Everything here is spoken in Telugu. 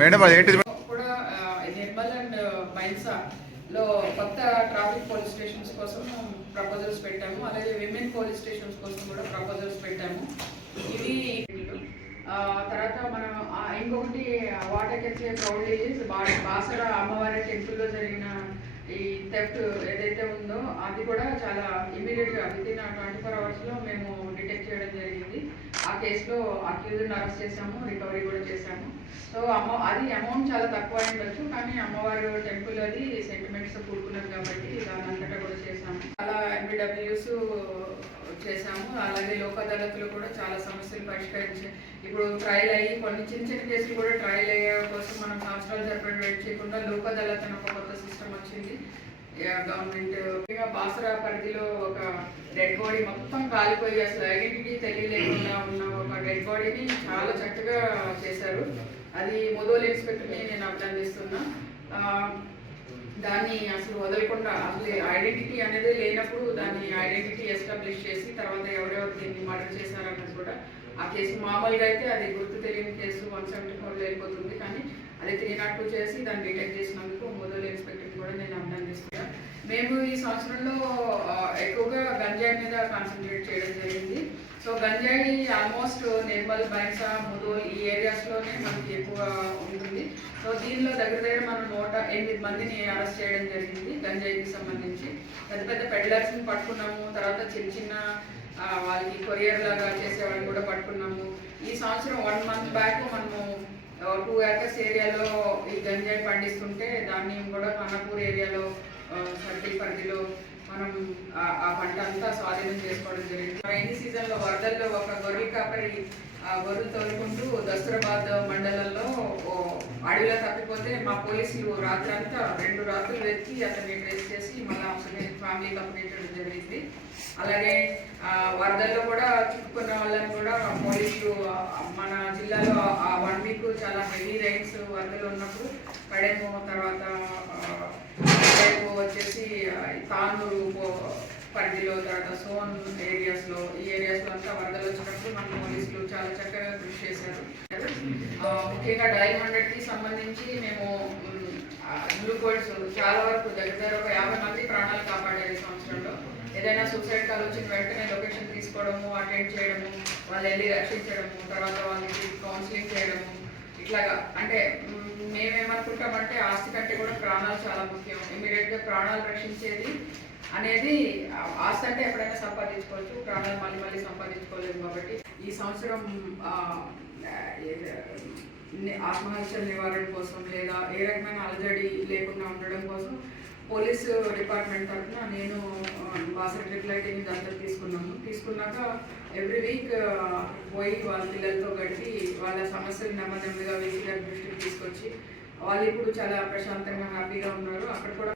మేడం అదేంటి కూడా నిర్మల్ అండ్ బైన్సా లో కొత్త ట్రాఫిక్ పోలీస్ స్టేషన్స్ కోసం ప్రపోజల్స్ పెట్టాము. అలాగే విమెన్ పోలీస్ స్టేషన్స్ కోసం కూడా ప్రపోజల్స్ పెట్టాము. ఇవి తర్వాత మనం ఇంకొకటి వాటకెచ్చే ప్రౌడ్లీ బాసర అమ్మవారి టెంపుల్లో జరిగిన ఈ థెఫ్ట్ ఏదైతే ఉందో అది కూడా చాలా ఇమీడియట్గా వితిన్ 24 అవర్స్లో మేము డిటెక్ట్ చేయడం జరిగింది. ఆ కేసులో అక్యూజ్ని అరెస్ట్ చేసాము, రికవరీ కూడా చేసాము. సో అది అమౌంట్ చాలా తక్కువ ఉండొచ్చు, కానీ అమ్మవారు టెంపుల్ అది సెంటిమెంట్స్ కూడుకున్నది కాబట్టి దాని అంతటా కూడా చేసాము. చాలా ఎంపీడబ్ల్యూస్ చేసాము. అలాగే లోక్ అదాలత్లో కూడా చాలా సమస్యలు పరిష్కరించి ఇప్పుడు ట్రయల్ అయ్యి కొన్ని చిన్న చిన్న కేసులు కూడా ట్రయల్ అయ్యే కోసం మనం సంవత్సరాలు తరబడి వెయిట్ చేయకుండా లోక్ అదాలత్ అని ఒక కొత్త సిస్టమ్ వచ్చింది గవర్నమెంట్. బాసరా పరిధిలో ఒక డెడ్ బాడీ మొత్తం కాలిపోయి అసలు ఐడెంటిటీ తెలియలేకుండా ఉన్న ఒక డెడ్ బాడీని చాలా చక్కగా చేశారు. అది ముదోల్ ఇన్స్పెక్టర్ని నేను అభినందిస్తున్నా. దాన్ని అసలు వదలకుండా అసలు ఐడెంటిటీ అనేది లేనప్పుడు దాన్ని ఐడెంటిటీ ఎస్టాబ్లిష్ చేసి తర్వాత ఎవరెవరు దీన్ని మర్డర్ చేశారన్నది కూడా ఆ కేసు మామూలుగా అయితే అది గుర్తు తెలియని కేసు 174లో వెళ్ళిపోతుంది, కానీ అది 302 చేసి దాన్ని డిటెక్ట్ చేసినందుకు ముదోల్ ఇన్స్పెక్టర్ని కూడా నేను అభినందిస్తున్నాను. మేము ఈ సంవత్సరంలో ఎక్కువగా గంజాయి మీద కాన్సన్ట్రేట్ చేయడం జరిగింది. సో గంజాయి ఆల్మోస్ట్ నిర్మల్, బైన్సా, ముదోల్ ఈ ఏరియాస్లోనే మనకి ఎక్కువ ఉంటుంది. సో దీనిలో దగ్గర మనం 108 మందిని అరెస్ట్ చేయడం జరిగింది గంజాయికి సంబంధించి. పెద్ద పెద్ద పెడ్లర్స్ని పట్టుకున్నాము, తర్వాత చిన్న చిన్న వాళ్ళకి కొరియర్ లాగా చేసేవాళ్ళని కూడా పట్టుకున్నాము. ఈ సంవత్సరం 1 మంత్ బ్యాక్ మనము 2 acres ఏరియాలో ఈ గంజాయి పండిస్తుంటే దాన్ని కూడా ఖానాపూర్ ఏరియాలో సర్కిల్ పరిధిలో మనం ఆ పంట అంతా స్వాధీనం చేసుకోవడం జరిగింది. రైనీ సీజన్లో వరదల్లో ఒక గొర్రె కాపరి గొర్రెలు తోలుకుంటూ దస్తూరాబాద్ మండలంలో అడవిలో తప్పిపోతే మా పోలీసులు రాత్రంతా 2 రాత్రులు వెతికి అతన్ని ట్రేస్ చేసి మళ్ళీ ఫ్యామిలీకి అప్పగించడం జరిగింది. అలాగే వరదల్లో కూడా చిక్కుకున్న వాళ్ళని కూడా పోలీసులు మన జిల్లాలో ఆ 1 వీక్ చాలా హెవీ రైన్స్ వరదలు ఉన్నప్పుడు కడేమో తర్వాత వచ్చేసి తానూరు పరిధిలో తర్వాత సోన్ ఏరియాస్లో ఈ ఏరియాస్లో అంతా వరదలు వచ్చినప్పుడు మన పోలీసులు చాలా చక్కగా కృషి చేశారు. ముఖ్యంగా డైమండ్కి సంబంధించి మేము గ్లూకోల్స్ చాలా వరకు దగ్గర ఒక 50 మంది ప్రాణాలు కాపాడారు ఈ సంవత్సరంలో. ఏదైనా సూసైడ్ కాల్ వచ్చిన వెంటనే లొకేషన్ తీసుకోవడము, అటెండ్ చేయడము, వాళ్ళు వెళ్ళి రక్షించడము, తర్వాత వాళ్ళకి కౌన్సిలింగ్ చేయడము, ఇట్లాగా. అంటే మేమేమనుకుంటామంటే ఆస్తి కంటే కూడా ప్రాణాలు చాలా ముఖ్యం. ఇమీడియట్గా ప్రాణాలు రక్షించేది అనేది ఆస్తి అంటే ఎప్పుడైనా సంపాదించుకోవచ్చు, ప్రాణాలు మళ్ళీ మళ్ళీ సంపాదించుకోలేము. కాబట్టి ఈ సంవత్సరం ఆత్మహత్యల నివారణ కోసం లేదా ఏ రకమైన అలజడి లేకుండా ఉండడం కోసం పోలీసు డిపార్ట్మెంట్ తరఫున నేను బాసర ట్రిపుల్ ఐటీని దత్తత తీసుకున్నాక ఎవ్రీ వీక్ పోయి వాళ్ళ పిల్లలతో గడిపి వాళ్ళ సమస్యలు నెమ్మదిగా వీసీ గారి దృష్టికి తీసుకొచ్చి వాళ్ళు ఇప్పుడు చాలా ప్రశాంతంగా హ్యాపీగా ఉన్నారు. అక్కడ కూడా